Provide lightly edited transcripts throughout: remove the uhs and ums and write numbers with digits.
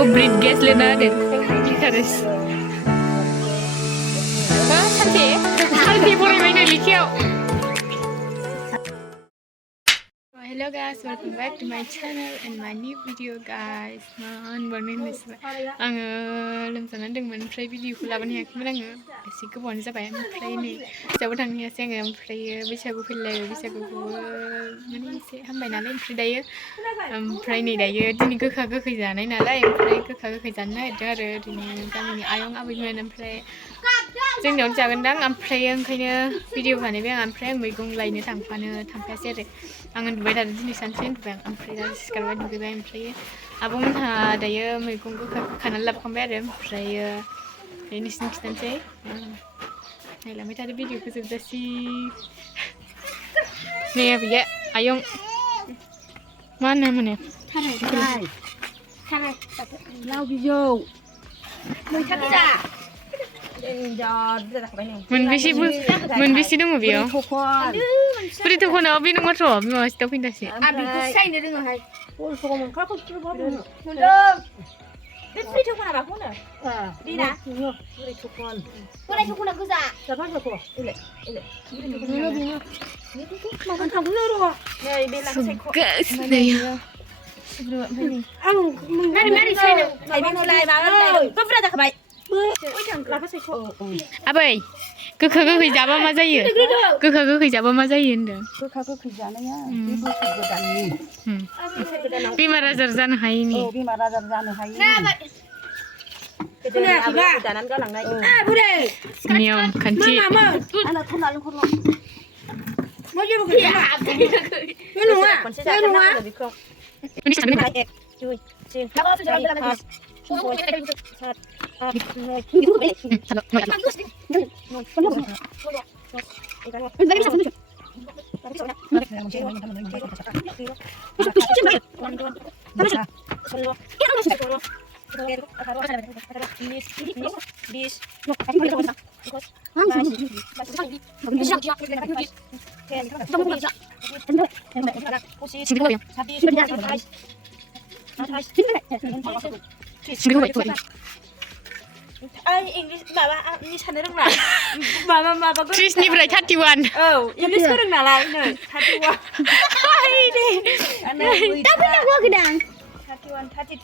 Aku breed gas lena deh. Terus. Cantik boleh main likiau. Hello guys, welcome back to my channel and my new video guys. Man, baru ini Angga lemsanan dengan play video kulaban yang kemarin si kebun sampai play ni. Jauh tangnya saya ngam play bisa gue play bisa gue mana sih hambai nalai play daya play ni daya ini gwka jangan nalai play gwka jangan ada ini kami ni ayong abai mana play. Jeng dong jangan dang play yang kayaknya video kan ni yang play yang mereka lainnya tanpa seri. Angan dubai dari sini santai dubai yang play dari sekarang juga yang play. Abang ha daya mereka kanal lap kamera play ini santai. Nih lah kita ada video kesudah si. Nih ya ayong mana. Thằng lau video. Mình cắt ra. Menbisi dong bio. Beri tu kau nak bini macam apa? Mas tahu pindah sih. Abi tu saya ni dengar hai. Oh, kau mana kau tu bawa. Mundur. Beri tu kau nak apa nak? Di na. Beri tu kau. Kau nak tu nak kuza. Siapa nak kau? Ile. Bini. Ni tu makan tahu lor. Ni bela saya kau. Gas dia. Mari saya. Hai bini mulai bawa. Kau berada ke baik? Abai, gwka jaba ma जायो? gwka jaba ma जायो होनदों? gwka जानाया गोदाननि बेमार आजार जानो हायिनि बेमार आजार जानो हायि गोदानानै गालांनाय नियम खान्थि आंना थना लेंहरल' मा जेबो गैया बे नङा खनसे जाथारनांगौ बेखौ English माबा नि साननो रोंला माबा 30 निफ्राय 31 औ इंलिश फोरों नालाय नै 31 हाय दे दा फैनांगौ गोदान 31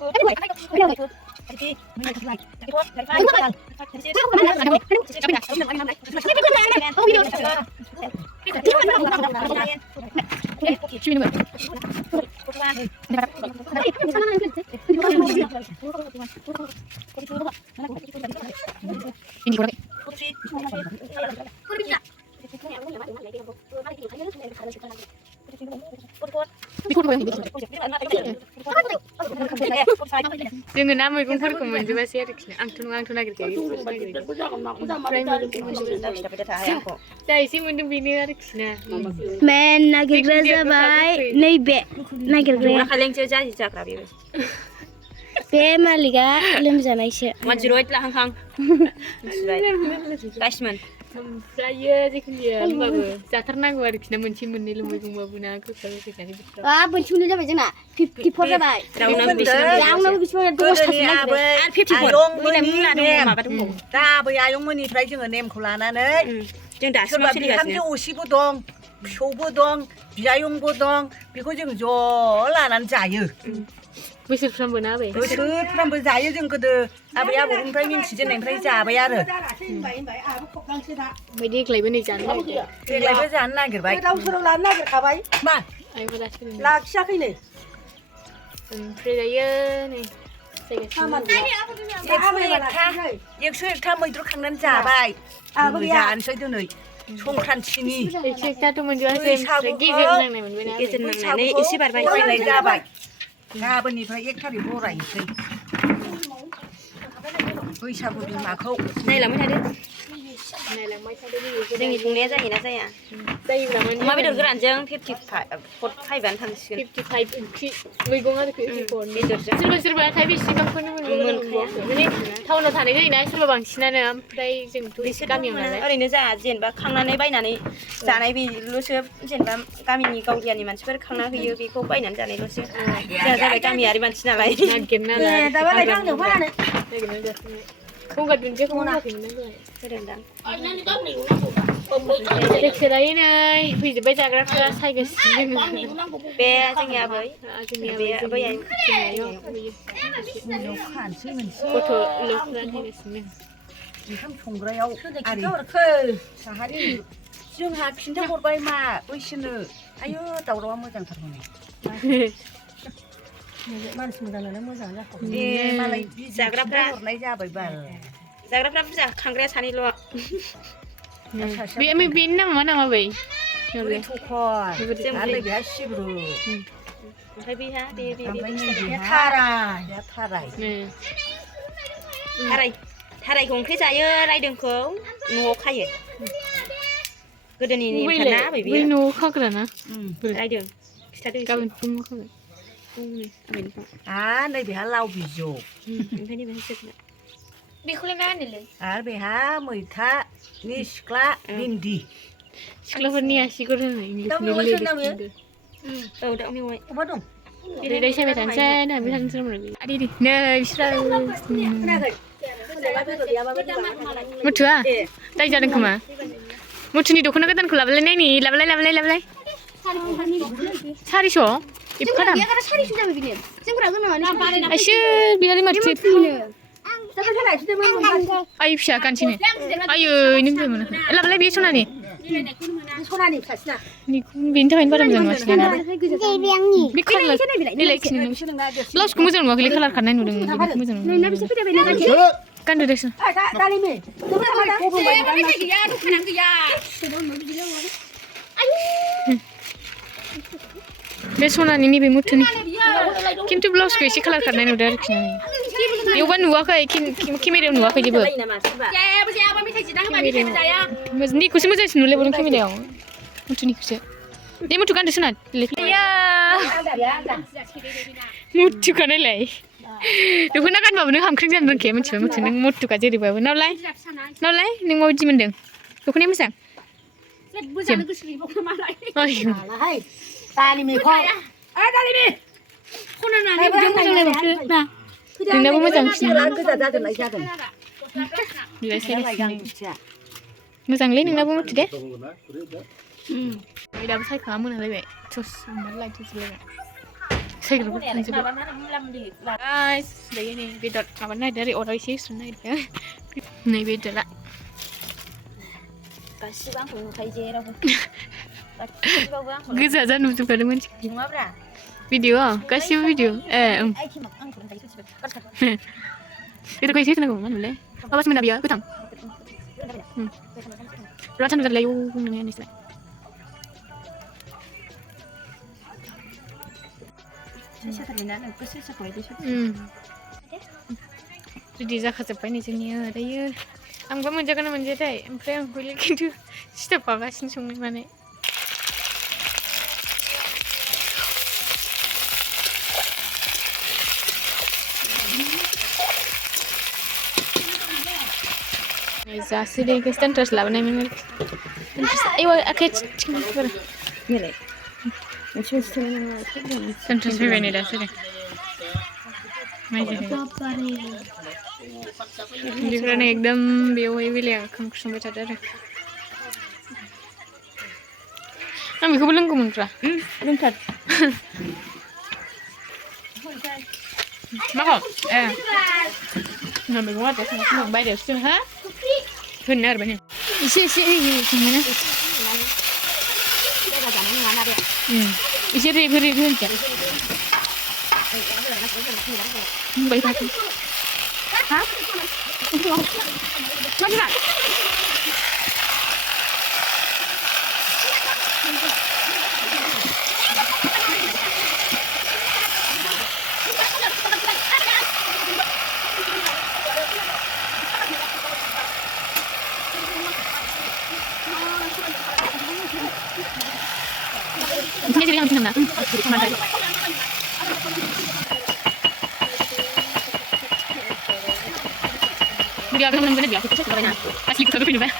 32 जोङो ना मैगंफोरखौ मोनजोबासै आरोखि आंथ' नागिरखायो जा एसे मोन्दों बेनो आरोखि ना मेन नागिरग्रा जाबाय नैबे नागिरग्राया बे मालिकआ लोमजानायसो 108 लाहां गासिमोन ओमफ्रायो जिखुनु जाया होमबाबो जाथारनांगौ आरोखि ना मोनसे मोननैल' मैगंबाबो ना गोखा गोखैखानि बोथोराव मोनसे मोननै जाबाय जोंना 54 जाबाय रावनाबो बेसेबां 10 थासिम आरो 54 माबा दंबावो दा आबै आयंमोननिफ्राय जोङो नेमखौ लानानै जों दासिमबो सोलिगासिनो असिबो दं फिसौबो दं बियायंबो दं बेखौ जों ज' लानानै जायो बोसोरफ्रामबो ना आबै बोसोरफ्रामबो जायो जों गोदो आबै आबौनिफ्राय मिन्थिजेननायनिफ्राय जाबाय आरो ओमफ्राय देग्लायबो नै जानो नागिरदों देग्लायबो जानो नागिरबाय गावसोराव लानो नागिरखाबाय मा लाखियाखै नै ओमफ्राय दायो नै जायगासिनो 101 मैद्रु खांनानै जाबाय जानोसै दिनै संक्रान्तिनि 101थ' मोनजोबासै गेजेर नांनाय मोनबायना गेजेर नांनानै एसे बारबाय जाबाय गाबोननिफ्राय 1 थारिख बरायनोसै बैसागु बिमाखौ नायलांबाय थादो जोंनि बुंनाया जायोना जाया जायोब्ला माने अमा बेदर गोरानजों 55 आनो थांसिगोन 55 ओंख्रि मैगं आरोखि बेदरजों सोरबा थाइबे सिगांफोरनो मोनगोन मोनखाया माने टाउनाव थानाय जायोना सोरबा बांसिनानो ओमफ्राय जोंथ' एसे गामियाव नालाय ओरैनो जोंहा जेनेबा खांनानै बायनानै जानाय बेल'सो जेनेबा गामिनि गावलियानि मानसिफोर खांना होयो बेखौ बायनानै जानायल'सो जोंहा जाबाय गामियारि मानसि नालाय नागिरना गंगार दुन्दियाखौ मोनाखैमोन होदोंदां जायखिजाया नै फैजोब्बाय जाग्राफ्रा सायगासिनो बे जोंनि आबै बे आबैया गथ'ल'फ्रा नायगासिनो ओंखाम संग्रायाव साहानि जोंहा खिन्थाहरबाय मा बैसोनो आयु दावरावआ मोजांथार हनै मानसि मोजां नालाय मोजां जाखागोन दे मालाय जाग्राफ्रा हरनाय जाबाय बाल जाग्राफ्रा बुरजा खांग्राया सानैल' बेनि नामा मा नामा बै बुरै थखन आरो बेहा सिब्रु ओमफ्राय बेहा बे थारायखौ ओंख्रि जायो रायदोंखौ न'आव खायो गोदोनि नेमखाना आबै बै न'आव खाग्राना रायदों खिथादो गाबोन फुङाव खागोन नै बेहा लाव बिजौ ओमफ्राय बेहा जोगोनार बेखौलाय मा होनोलै आरो बेहा मैथानि सिख्ला भिन्दि सिख्लाफोरनि आसिगुर होनो औ दाउ मेवाइ अमा दं दै सायबाय थानोसै ना बे थानोसै आदै नै बिस्रा मुथुआ दाय जादों खोमा मुथुनि दख'ना गोदानखौ लाबोलाय नायनि लाबोलाय 400 एफा दाम आइसो बियालै माथो आइ फिसा गानसैनो आयै नों गय मोनाखै लाबोलाय बे सनानि बेनि थाखायनो बारा मोजां नुवासै बे कालार ब्लाउसखौ मोजां नुवाखैलै कालार खारनाय नुदों मोजां गानदो देसुन बे सनानि नैबे मुथुनि खिन्थु ब्लाउसखौ एसे कालार खारनाय नुदों आरोखि बेयावबा नुवाखै केमेरायाव नुवाखै जेबो निखौसो मोजांसिन नुलायबावदों केमेरायाव मुथुनिखौसो दे मुथु गानदो सना मुथुखा नायलाय दख'ना गानबाबो नों हामख्रें जानो रोंखाया मिथिबाय मुथु नों मुथुखा जेरैबाबो नावलाय नों माबायदि मोन्दों दख'नाया मोजां नोंनाबो मोजांसिन मोजांलै नोंनाबो मुथु दे दाबो सायखाङा मोनालायबाय थुस लाइट थुसलायबाय सायग्राफोर थांजोबबाय गाइस दायो नै बेदर माबानो नागिरदों आरो अराव एसे सुनो नागिरदों नै बेदरा गासिबो आंखौ नुखायो जेरावबो गोजा जा नुजोबखादों मानसिखौ नङाब्रा भिडिअ गासिबो भिडिअ बेदरखौ एसे होनांगौ मा होनोमोनलाय माबासो मोना बियो गोथां बिराद सान्दुं जादोंलाय नोंनिया नोंसोरलाय रेडि जाखाजोब्बाय नै जोंनिया दायो आंबो मोनजागोन ना मोनजायाथाय ओमफ्राय आं हयले खिन्थु सिथाबफागासिनो संनाय मानाय जासै दे स्टेन्टार्स लाबोनायमोन आयौ आखाइ मिलाय स्टेन्टार्स फैबाय नै दासो दे बिदिफ्रानो एकदम बेवहाय बेलाया ओंखाम ओंख्रि संबाय थादो आरो आं बेखौबो लोंगौमोनब्रा लोंथार माखौ मैगं आरो संगासिनो बायहेरायावसो दं हा होनो नागिरबाय नों एसे संबायना एसे रेबो होनोसै बुंबाय थाथों हा ini jadi yang sini nak, mana tadi? Video aku nonton dia, aku cek kabarnya. Asli aku kagak pindah.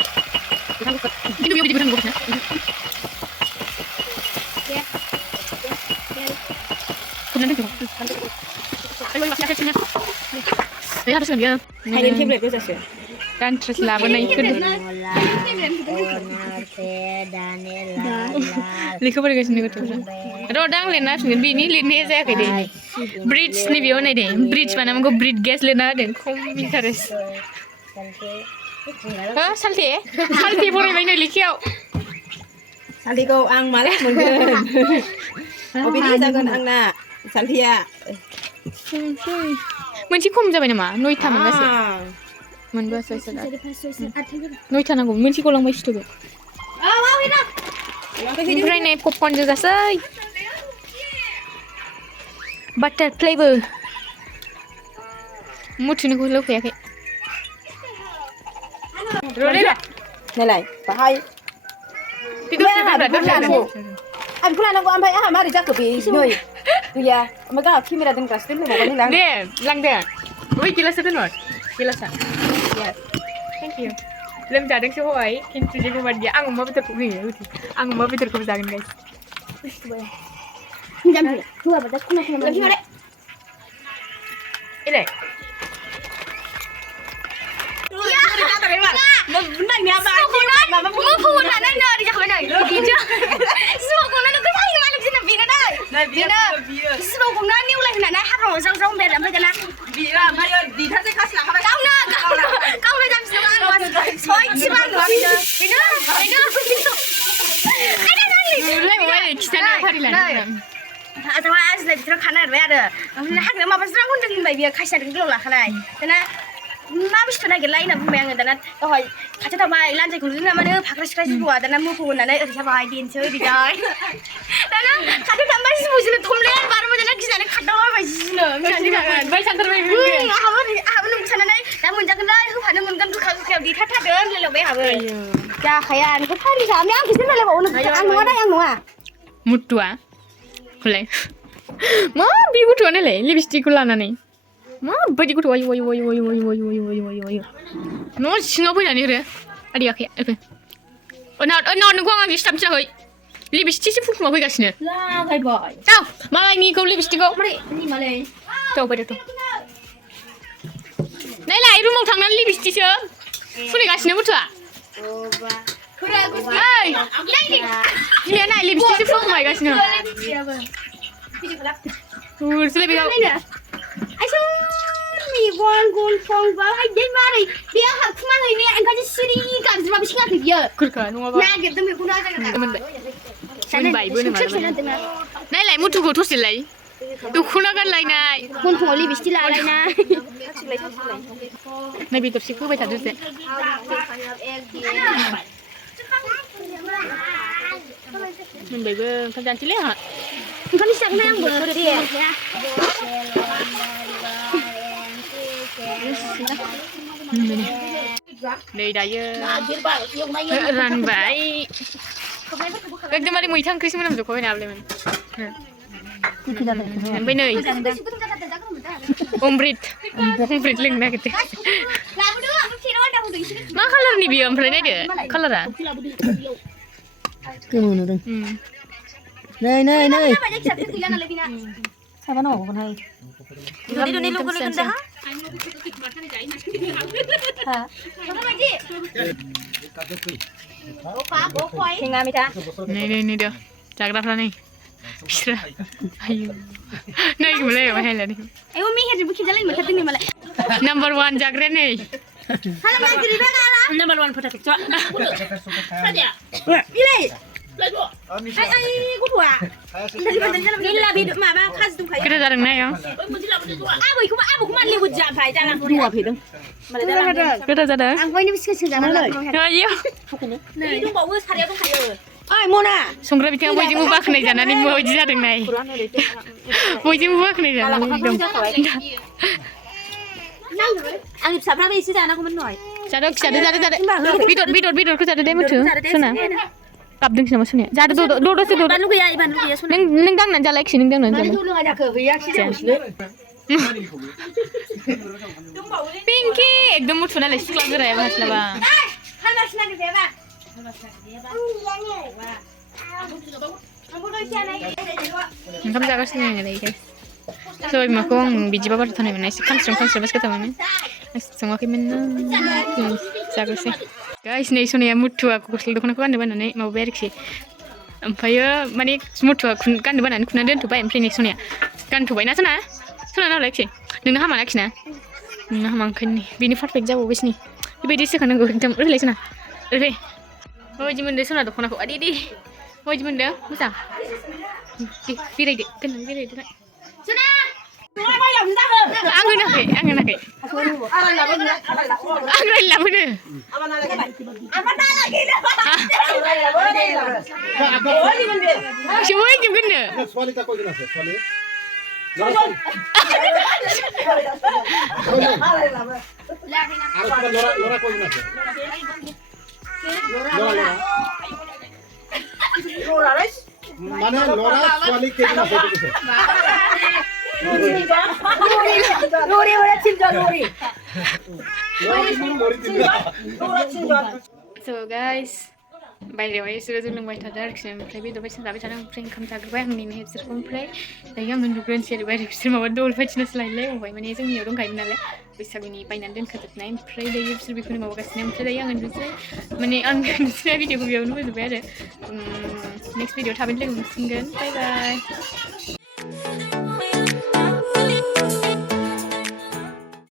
Itu video juga nggak bisa. Kenapa tuh? Ayo masih ada sini. Ya harus dia. Hai tablet itu saja. Dan terus lawan itu. Lihat apa guys ini tuh. Rodang lena sini bini lena saya kede. Bridge nih bio nih deh. Bridge mana mengko bridge gas lena deh. Kom terus. Hah, salty? Salty boleh main likiau. Salty kau ang malah mungkin. Opi dia jangan ang na. Salty ya. Mencik kom jabai nama. Noi taman gasi. Menba saya sedar. Noi tanah gom. Mencik kolang masih tuh. Ompray nih popcorn juga say. Butter flavor. Mutu nih kulo kayak. Rolera. Nelai. Bahai. Tidur sudah. Am pulang aku ambil mari jak kopi. Noi. Tu ya. Maka kamera dengan keras tu nak ni lang. Deh, lang deh. Woi kilas itu nor. Kilasan. Yes. Thank you. Lem jadeng sih hoai. Kintu jadi buat dia. Ang mau betul kubi. Ang mau betul kubi jangan guys. Jam dua batas kuna kuna. Lagi mana? Ini. Benar ni apa? Mama punya nana nari jak mana? Tidak. Semua kuna nak kau ini malu sini bina dah. Bina. Semua kuna ni ulah nana harus orang beda mereka nak. Bina, mayo di thasi khas lah. Kau nak jam sembilan. Soal ciban. Bina. Mulai mulai kita nak hari lain. Atau asal kita kanar berada. Nak nak apa serang pun dengan bayi kasih dengan lah kanai. Karena Mabis tu nak gelai nak bumbang dan nak kau kacau tak baik lanjut kulit nama dia pakras keras buat dan nak mupu dan nak siapa idea cewek dia. Dan nak kacau tak baik sih mesti thomlen baru macam nak kisah nak kacau apa sih nak. Baik santar baik. Apa nak kisah nak dah muncak dah aku pada muncak tu kau di thata dern le lebih apa. Ya kaya ni kau tadi sama yang kisah nak lepas ang mana yang mana. Mutua. Mulai. Ma biru tu ni le. Lipstick kulana ni. Ma baju tu ayu. No singa pun ni re. Adi akhir. Apa? Oh no gua nggak bisa macam hoi. Lipstick sih fuk mau gas ni. Lah, hai boy. Tahu. Malah ni kau lipstick kau. Mari, ni malai. Tahu pada tu. Nai lah, rumah tangga lipstick sih. Fuk gas ni mutua. Hey, ni nak lipstick sih fuk mau gas ni. Sudah biar. Ayo, ni gon fong ba, ay day mari. Dia hak mana ini? Engkau jadi siri kan? Sebab bising aku dia. Kurka, nunggu apa? Nah, kita mesti guna aja kan. Teman baik, boleh mana? Nai lai mutu kau terus lai. Tu kuna kan lai nai. Pun pun oli bisti lah na. Nai bitur sih kau baca terus deh. Baik ber, kerjaan cilik ha? Engkau ni siapa yang ber dia? Đây đây ran baik. Kadang mari muih thang Christmas nam joko na able man. Bai nei. Ombrit ling na kete. Ma color ni bi ompre nei de. Color ah. Kemana tu? Nei. Apa nama kau hai? Ini lu kulit dah. Tinggal mita. Ni dia. Jaga apa ni? Bisra. Ayo. Nei mulai apa hal ni? Ayo mi hari bukan jalan macam ni malah. Number 1 jaga ni. Kalau nak kiri bagaimana? Number 1 foto kecil. Saja. Pilih. Ay, aku buat. Ini lah bidu mama khas tu kaya. Kita jalan ni ya. Abu kuman lihat jam pai jalan. Dua pedang. Kita jalan. Angkau ini bising jalan lah. Ayo. Ini tu bawa hari aku kaya. Ay, Mona. Songkra bicara boy jenguk bak ni jana ni boy jalan ni. Boy jenguk bak ni jana. Ang sabra besi jalan aku menoi. Jada. Bidot ku jada demo tu. Sana. Kapdeng sama sunya. Jada do se do. Ban lu kaya, ban lu kaya. Neng dang nan jala action neng dang nan jala. Itu lu ngajak ke riak sih. Pinky एकदम मुठु नालाय सिख्ला गोराया हास्लाबा ओंखाम जागासिनो आङो दायो सबाय बिमाखौ आं बिदिबा बारा थानाय मोना एसे खामस्रेम बासो गोथाव मोनो सङाखैमोन जाग्रोसै गाइस नै सनाया मुथुआ गस्ला दख'नाखौ गाननो बानानै माबाबाय आरोखि ओमफ्रायो माने मुथुआ गाननो बानानै खुना दोनथ'बाय ओमफ्राय नै सनाया गानथ'बायना सना नालायखि नोंनो हामा नाखिना नोंनो हामा ओंखायनो बेनि पारफेक्ट जाबावबायसि बेबायदि सोखानांगौ एकदम ओरैलाय सना ओरै माबायदि मोनदों सना दख'नाखौ आदि माबायदि मोनदों मोजां बेरायदो दोननानै बेरायदो आं होनाखै आं रायलाबोदो মানে লৰা ছোৱালী কেইজন আছে So guys, बायहेरायावहाय बिसोरो जौ लोंबाय थादों आरोखि ओमफ्राय बेदर बायदिसिना जाबाय थादों ओमफ्राय ओंखाम जाग्रोबाय आं नेनो बिसोरखौ ओमफ्राय दायो आं उन्दुग्रोनोसै आरो बायहेरायाव बिसोर माबा दल बायदिसिनासो लायलायबावबाय माने जोंनियाव दंखायोमोन नालाय बैसागुनि बायनानै दोनखाजोबनाय ओमफ्राय दायो बिसोर बेखौनो माबागासिनो ओमफ्राय दायो आं उन्दुनोसै माने आं उन्दुनोसै भिडिअखौ बेयावनो फोजोब्बाय आरो नेक्स्ट भिडिअ थाबैनो लोगो मोनसिगोन बाय बाय